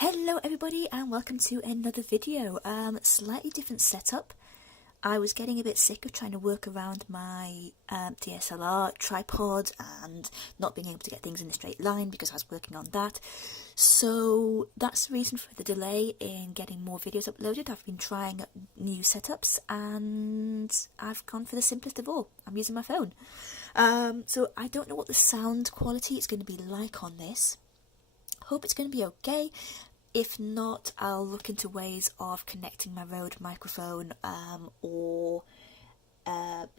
Hello everybody and welcome to another video. Slightly different setup. I was getting a bit sick of trying to work around my DSLR tripod and not being able to get things in a straight line because I was working on that. So that's the reason for the delay in getting more videos uploaded. I've been trying new setups and I've gone for the simplest of all. I'm using my phone. So I don't know what the sound quality is going to be like on this. Hope it's going to be okay. If not, I'll look into ways of connecting my Rode microphone or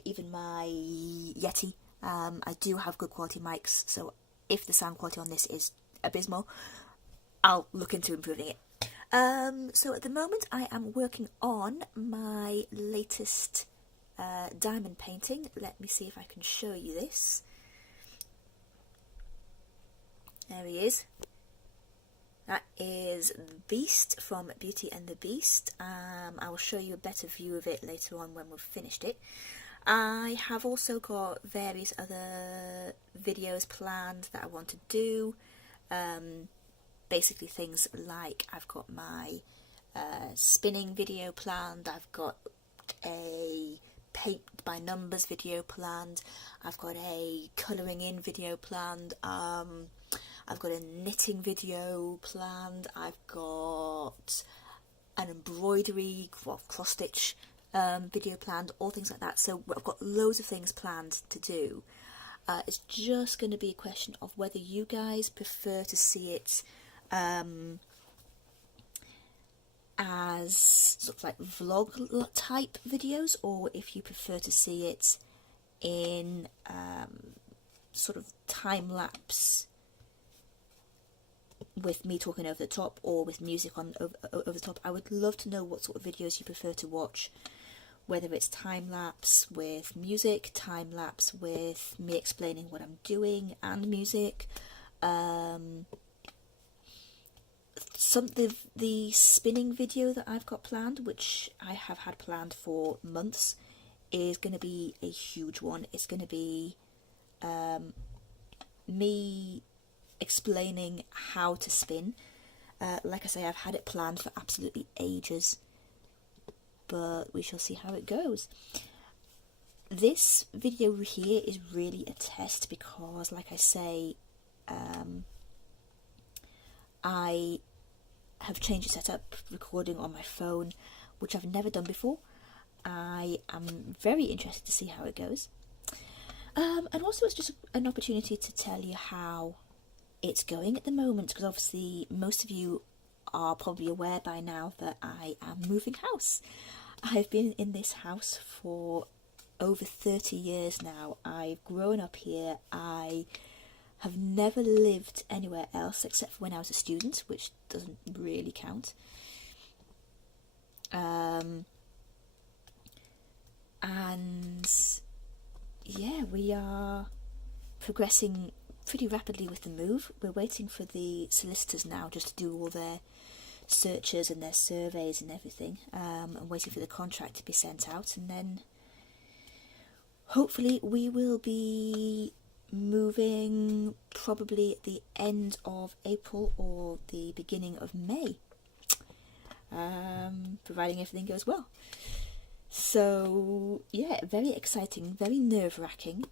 even my Yeti. I do have good quality mics, so if the sound quality on this is abysmal, I'll look into improving it. So at the moment I am working on my latest diamond painting. Let me see if I can show you this. There he is. That is Beast from Beauty and the Beast. I will show you a better view of it later on when we've finished it. I have also got various other videos planned that I want to do. Basically things like I've got my spinning video planned, I've got a paint by numbers video planned, I've got a colouring in video planned, I've got a knitting video planned, I've got an embroidery, cross-stitch video planned, all things like that. So I've got loads of things planned to do. It's just going to be a question of whether you guys prefer to see it as sort of like vlog type videos, or if you prefer to see it in sort of time-lapse with me talking over the top, or with music on over the top. I would love to know what sort of videos you prefer to watch, whether it's time-lapse with music, time-lapse with me explaining what I'm doing and music. The spinning video that I've got planned, which I have had planned for months, is going to be a huge one. It's going to be me explaining how to spin. Like I say, I've had it planned for absolutely ages, but we shall see how it goes. This video here is really a test because, like I say, I have changed the setup, recording on my phone, which I've never done before. I am very interested to see how it goes. And also it's just an opportunity to tell you how it's going at the moment, because obviously most of you are probably aware by now that I am moving house. I've been in this house for over 30 years now. I've grown up here. I have never lived anywhere else except for when I was a student, which doesn't really count. And yeah, we are progressing pretty rapidly with the move. We're waiting for the solicitors now just to do all their searches and their surveys and everything, and waiting for the contract to be sent out, and then hopefully we will be moving probably at the end of April or the beginning of May, providing everything goes well. So yeah, very exciting, very nerve-wracking.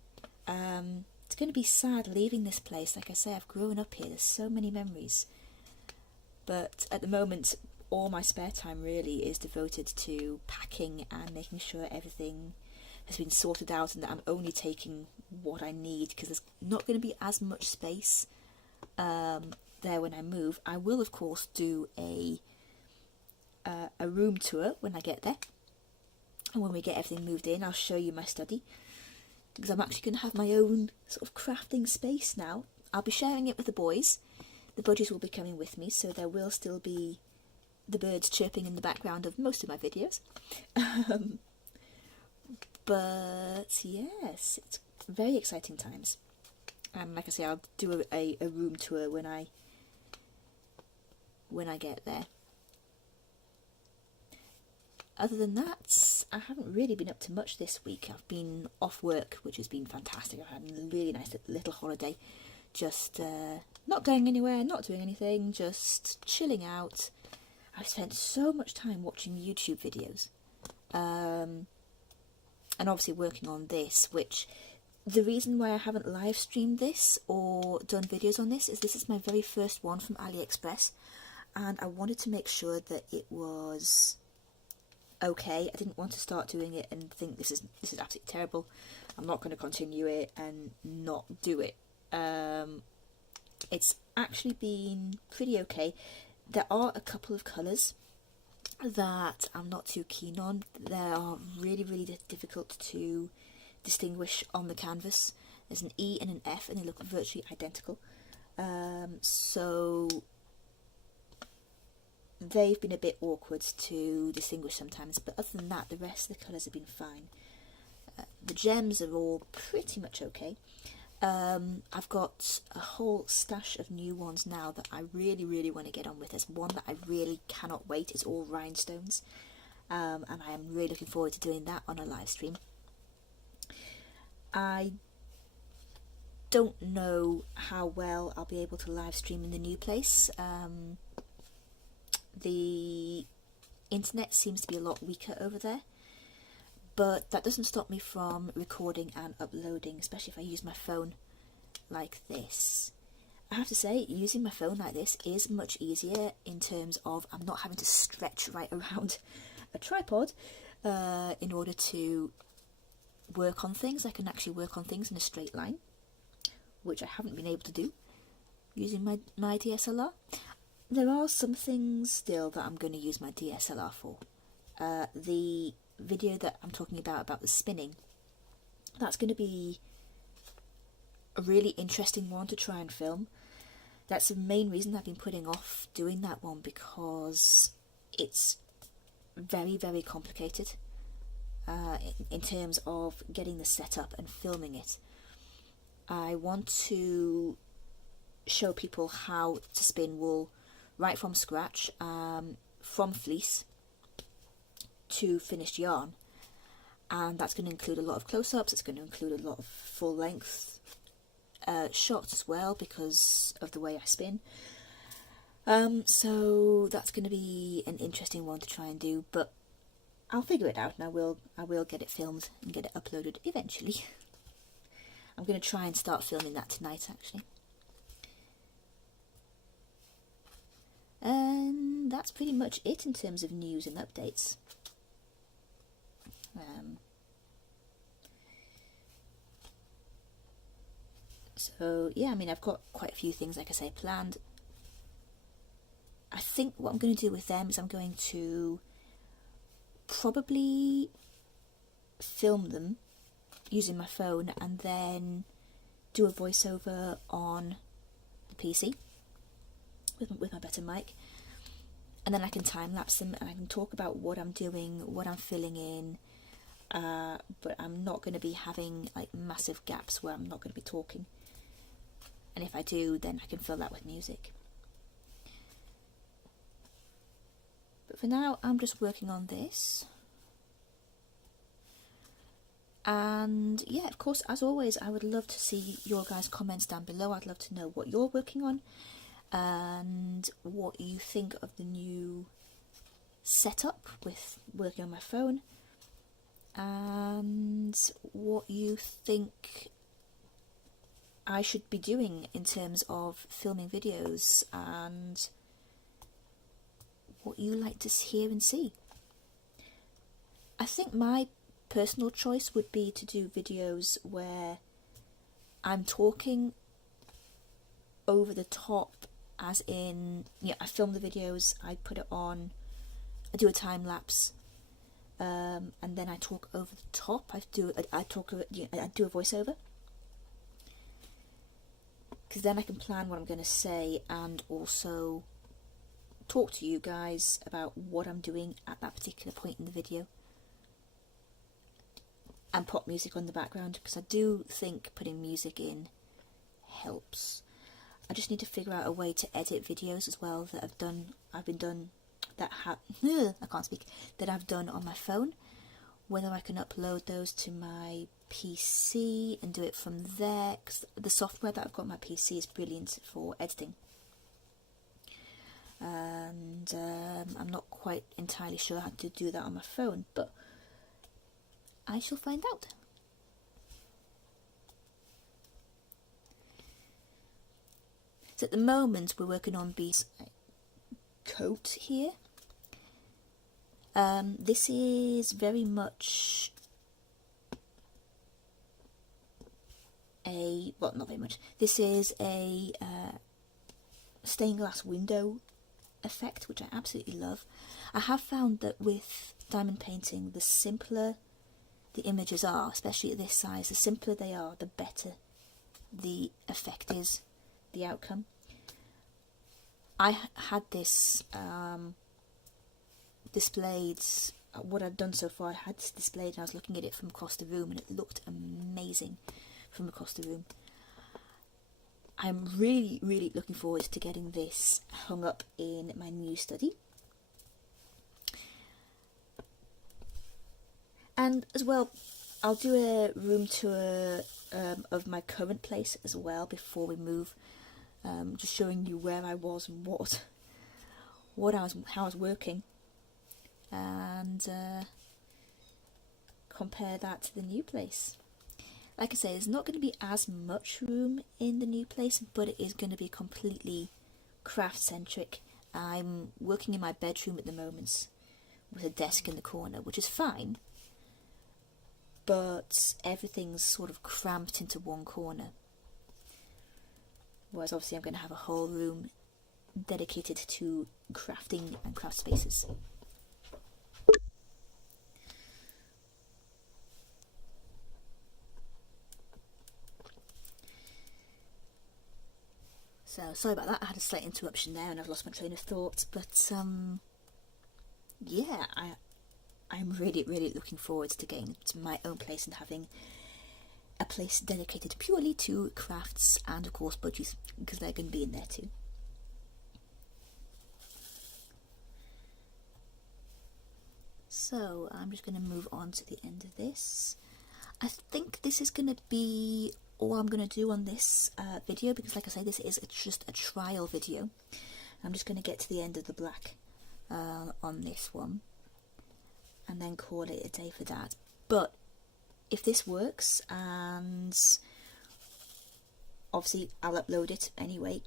It's going to be sad leaving this place. Like I say, I've grown up here, there's so many memories. But at the moment, all my spare time really is devoted to packing and making sure everything has been sorted out and that I'm only taking what I need, because there's not going to be as much space there when I move. I will, of course, do a room tour when I get there. And when we get everything moved in, I'll show you my study, because I'm actually going to have my own sort of crafting space now. I'll be sharing it with the boys. The budgies will be coming with me, so there will still be the birds chirping in the background of most of my videos. But yes, it's very exciting times. And like I say, I'll do a room tour when I get there. Other than that, I haven't really been up to much this week. I've been off work, which has been fantastic. I've had a really nice little holiday, just not going anywhere, not doing anything, just chilling out. I've spent so much time watching YouTube videos, and obviously working on this, which the reason why I haven't live streamed this or done videos on this is my very first one from AliExpress, and I wanted to make sure that it was okay. I didn't want to start doing it and think this is absolutely terrible, I'm not going to continue it, and not do it. It's actually been pretty okay. There are a couple of colours that I'm not too keen on. They are really, really difficult to distinguish on the canvas. There's an E and an F and they look virtually identical. So they've been a bit awkward to distinguish sometimes, but other than that, the rest of the colours have been fine. The gems are all pretty much okay. I've got a whole stash of new ones now that I really, really want to get on with. There's one that I really cannot wait. It's all rhinestones, and I am really looking forward to doing that on a live stream. I don't know how well I'll be able to live stream in the new place. The internet seems to be a lot weaker over there, but that doesn't stop me from recording and uploading, especially if I use my phone like this. I have to say, using my phone like this is much easier in terms of I'm not having to stretch right around a tripod in order to work on things. I can actually work on things in a straight line, which I haven't been able to do using my DSLR. There are some things still that I'm going to use my DSLR for. The video that I'm talking about the spinning, that's going to be a really interesting one to try and film. That's the main reason I've been putting off doing that one, because it's very, very complicated in terms of getting the setup and filming it. I want to show people how to spin wool right from scratch, from fleece to finished yarn, and that's going to include a lot of close-ups. It's going to include a lot of full-length shots as well, because of the way I spin. So that's going to be an interesting one to try and do, but I'll figure it out, and I will get it filmed and get it uploaded eventually. I'm going to try and start filming that tonight, actually. And that's pretty much it in terms of news and updates. So yeah, I mean, I've got quite a few things, like I say, planned. I think what I'm going to do with them is I'm going to probably film them using my phone and then do a voiceover on the PC with my better mic, and then I can time lapse them and I can talk about what I'm doing, what I'm filling in, but I'm not going to be having like massive gaps where I'm not going to be talking, and if I do, then I can fill that with music. But for now, I'm just working on this. And yeah, of course, as always, I would love to see your guys' comments down below. I'd love to know what you're working on and what you think of the new setup with working on my phone, and what you think I should be doing in terms of filming videos, and what you like to hear and see. I think my personal choice would be to do videos where I'm talking over the top, as in, yeah, I film the videos, I put it on, I do a time lapse, and then I talk over the top. I do a voiceover, because then I can plan what I'm going to say and also talk to you guys about what I'm doing at that particular point in the video, and put music on the background, because I do think putting music in helps. I just need to figure out a way to edit videos as well that I've done on my phone, whether I can upload those to my PC and do it from there, because the software that I've got on my PC is brilliant for editing. And I'm not quite entirely sure how to do that on my phone, but I shall find out. So at the moment we're working on Bee's coat here. This is very much well, not very much. This is a stained glass window effect, which I absolutely love. I have found that with diamond painting, the simpler the images are, especially at this size, the simpler they are, the better the effect is, the outcome. I had this displayed, what I've done so far, I had this displayed and I was looking at it from across the room and it looked amazing from across the room. I'm really, really looking forward to getting this hung up in my new study. And as well, I'll do a room tour of my current place as well before we move, just showing you where I was and how I was working, and compare that to the new place. Like I say, there's not going to be as much room in the new place, but it is going to be completely craft-centric. I'm working in my bedroom at the moment with a desk in the corner, which is fine, but everything's sort of cramped into one corner. Whereas obviously I'm going to have a whole room dedicated to crafting and craft spaces. So, sorry about that, I had a slight interruption there and I've lost my train of thought, but yeah, I'm really, really looking forward to getting to my own place and having a place dedicated purely to crafts and of course budgies, because they're going to be in there too. So I'm just going to move on to the end of this. I think this is going to be all I'm going to do on this video, because like I say, this is just a trial video. I'm just going to get to the end of the black on this one and then call it a day for that. But if this works, and obviously I'll upload it anyway,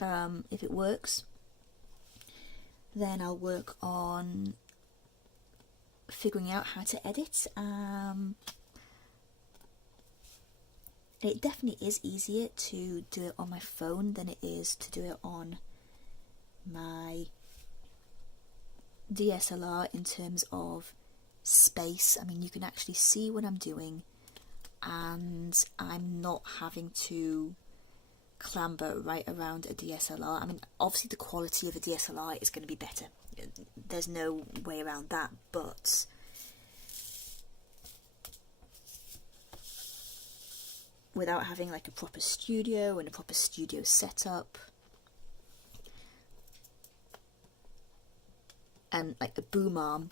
if it works, then I'll work on figuring out how to edit. It definitely is easier to do it on my phone than it is to do it on my DSLR in terms of space. I mean, you can actually see what I'm doing and I'm not having to clamber right around a DSLR. I mean, obviously the quality of a DSLR is going to be better. There's no way around that, but without having like a proper studio and a proper studio setup and like a boom arm,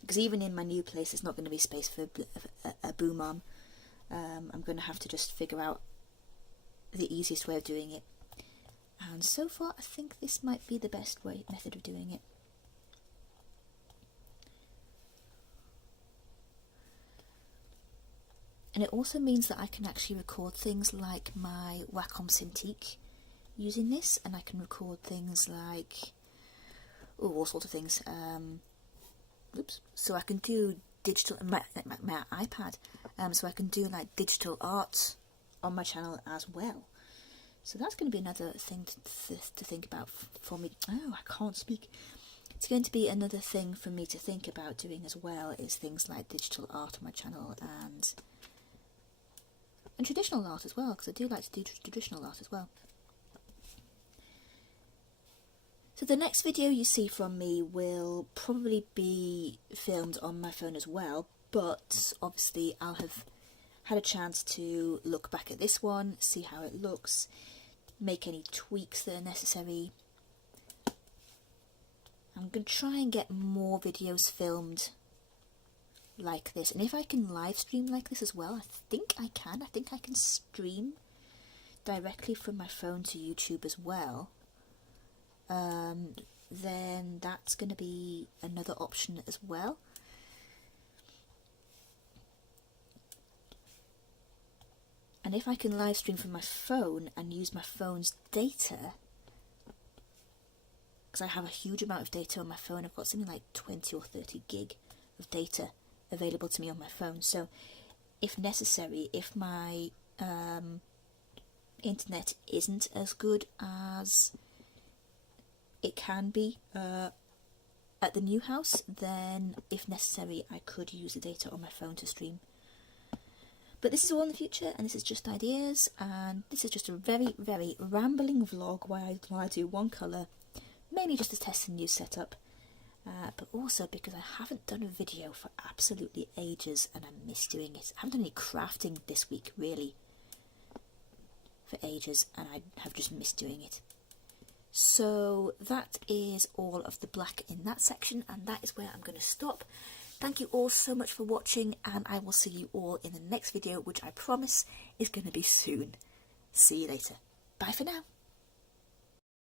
because even in my new place there's not going to be space for a boom arm. I'm going to have to just figure out the easiest way of doing it, and so far I think this might be the best method of doing it. And it also means that I can actually record things like my Wacom Cintiq using this, and I can record things like all sorts of things. So I can do digital, my iPad, so I can do like digital art on my channel as well. So that's going to be another thing to think about for me. Oh, I can't speak. It's going to be another thing for me to think about doing as well, is things like digital art on my channel and traditional art as well, because I do like to do traditional art as well. So the next video you see from me will probably be filmed on my phone as well, but obviously I'll have had a chance to look back at this one, see how it looks, make any tweaks that are necessary. I'm going to try and get more videos filmed like this. And if I can live stream like this as well, I think I can. I think I can stream directly from my phone to YouTube as well. Then that's going to be another option as well. And if I can live stream from my phone and use my phone's data, because I have a huge amount of data on my phone, I've got something like 20 or 30 gig of data available to me on my phone. So if necessary, if my internet isn't as good as it can be at the new house, then if necessary I could use the data on my phone to stream. But this is all in the future, and this is just ideas, and this is just a very, very rambling vlog where I do one colour, mainly just to test a new setup, but also because I haven't done a video for absolutely ages and I miss doing it. I haven't done any crafting this week, really, for ages, and I have just missed doing it. So that is all of the black in that section, and that is where I'm going to stop. Thank you all so much for watching, and I will see you all in the next video, which I promise is going to be soon. See you later. Bye for now.